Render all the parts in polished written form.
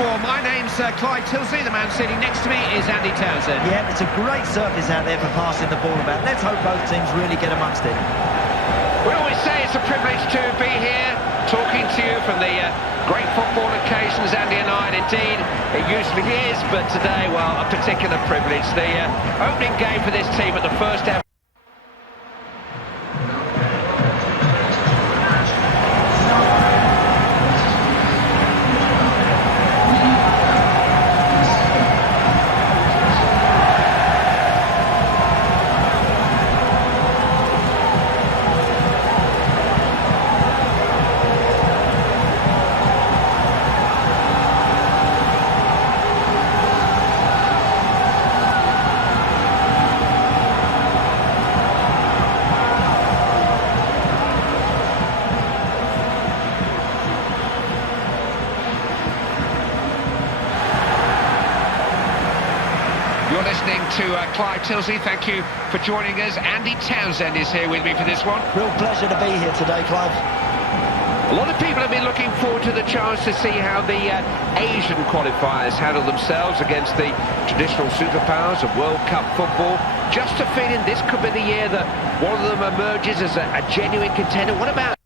war. My name's Clive Tilsley. The man sitting next to me is Andy Townsend. Yeah, it's a great surface out there for passing the ball about. Let's hope both teams really get amongst it. We always say it's a privilege to be here, talking to you from the great football occasions, Andy and I, and indeed, it usually is, but today, well, a particular privilege. The opening game for this team at the first ever. You're listening to Clive Tilsley. Thank you for joining us. Andy Townsend is here with me for this one. Real pleasure to be here today, Clive. A lot of people have been looking forward to the chance to see how the Asian qualifiers handle themselves against the traditional superpowers of World Cup football. Just a feeling this could be the year that one of them emerges as a genuine contender. What about...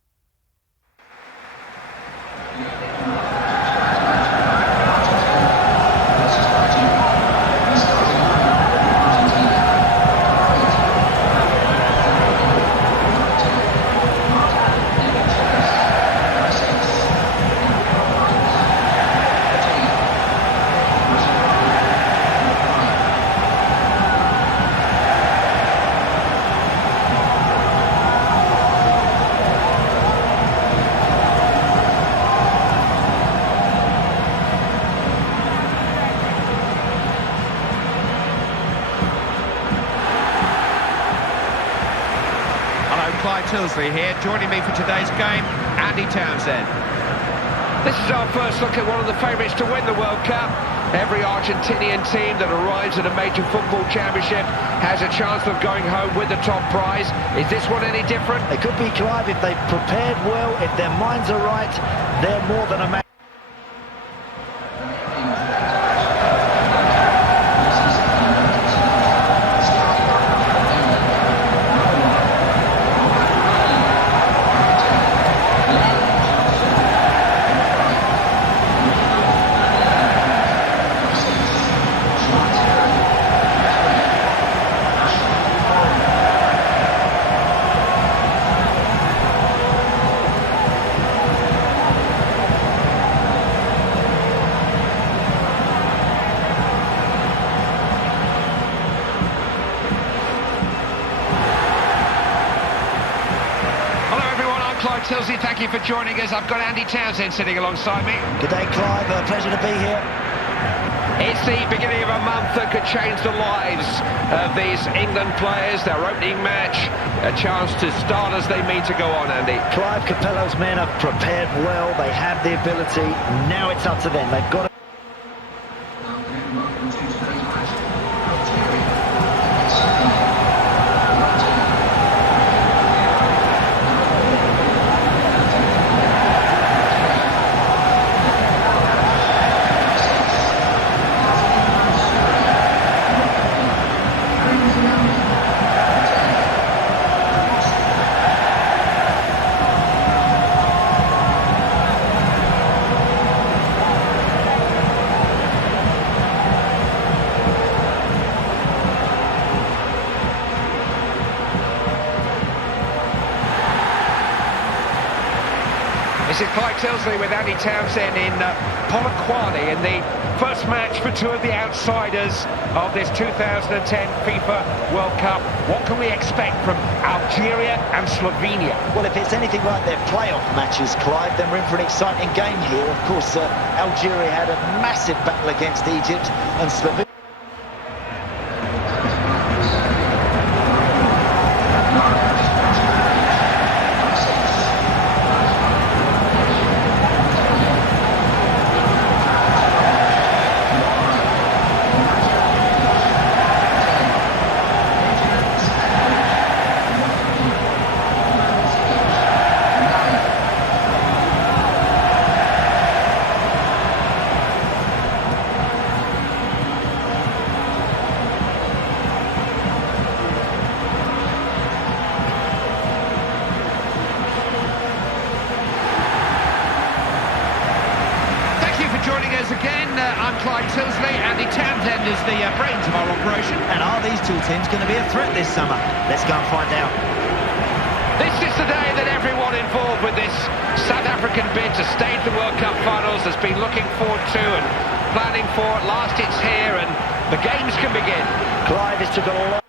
Clive Tilsley here, joining me for today's game, Andy Townsend. This is our first look at one of the favourites to win the World Cup. Every Argentinian team that arrives at a major football championship has a chance of going home with the top prize. Is this one any different? It could be, Clive, if they've prepared well, if their minds are right, they're more than a match. Clive Tilsley, thank you for joining us. I've got Andy Townsend sitting alongside me. Good day, Clive. A pleasure to be here. It's the beginning of a month that could change the lives of these England players. Their opening match, a chance to start as they mean to go on, Andy. Clive, Capello's men have prepared well. They have the ability. Now it's up to them. They've got to... This is Clive Tilsley with Andy Townsend in Polokwane in the first match for two of the outsiders of this 2010 FIFA World Cup. What can we expect from Algeria and Slovenia? Well, if it's anything like their playoff matches, Clive, then we're in for an exciting game here. Of course, Algeria had a massive battle against Egypt, and Slovenia... joining us again. I'm Clyde Tilsley. Andy Townsend is the brains of our operation. And are these two teams going to be a threat this summer? Let's go and find out. This is the day that everyone involved with this South African bid to stage the World Cup finals has been looking forward to and planning for. At last it's here and the games can begin. Clive, this took a long...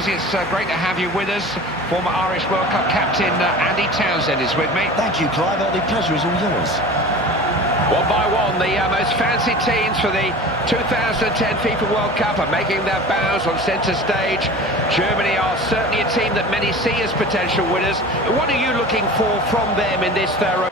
It's great to have you with us. Former Irish World Cup captain Andy Townsend is with me. Thank you, Clive. The pleasure is all yours. One by one, the most fancy teams for the 2010 FIFA World Cup are making their bows on centre stage. Germany are certainly a team that many see as potential winners. What are you looking for from them in this their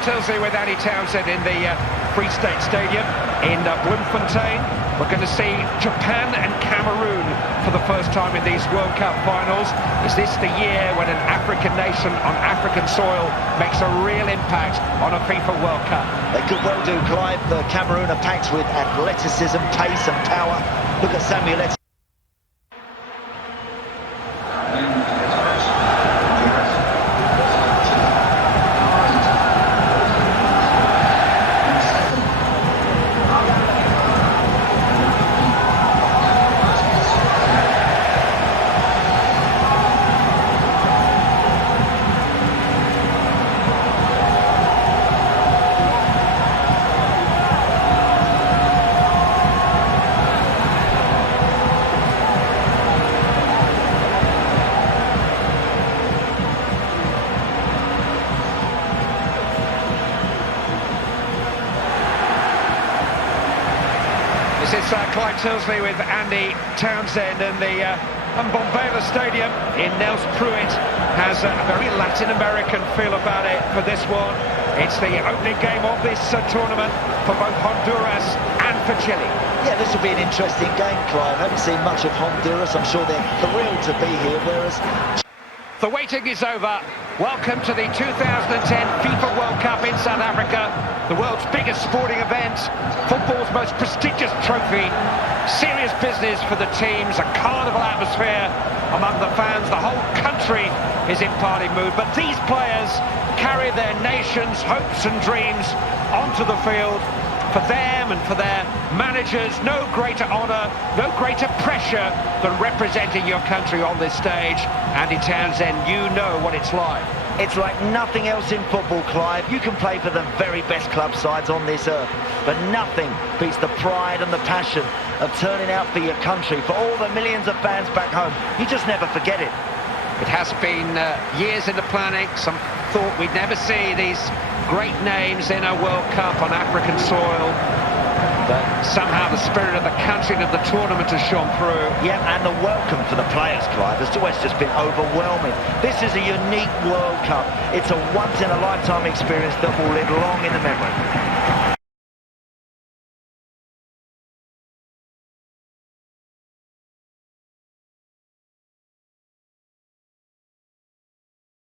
Tilsley with Andy Townsend in the Free State Stadium in Bloemfontein. We're going to see Japan and Cameroon for the first time in these World Cup finals. Is this the year when an African nation on African soil makes a real impact on a FIFA World Cup? They could well do, Clive. Cameroon are packed with athleticism, pace and power. Look at Samuel Eto'o. This is Clyde Tilsley with Andy Townsend, and the Mbombela Stadium in Nels Pruitt has a very Latin American feel about it for this one. It's the opening game of this tournament for both Honduras and for Chile. Yeah, this will be an interesting game, Clive. I haven't seen much of Honduras. I'm sure they're thrilled to be here, whereas... The waiting is over. Welcome to the 2010 FIFA World Cup in South Africa, the world's biggest sporting event, football's most prestigious trophy. Serious business for the teams, a carnival atmosphere among the fans. The whole country is in party mood, but these players carry their nation's hopes and dreams onto the field. For them and for their managers, no greater honour, no greater pressure than representing your country on this stage. Andy Townsend, you know what it's like. It's like nothing else in football, Clive. You can play for the very best club sides on this earth, but nothing beats the pride and the passion of turning out for your country, for all the millions of fans back home. You just never forget it. It has been years in the planning. Some thought we'd never see these great names in a World Cup on African soil, but somehow the spirit of the country and of the tournament has shone through. Yeah, and the welcome for the players, Clive, has always just been overwhelming. This is a unique World Cup. It's a once-in-a-lifetime experience that will live long in the memory.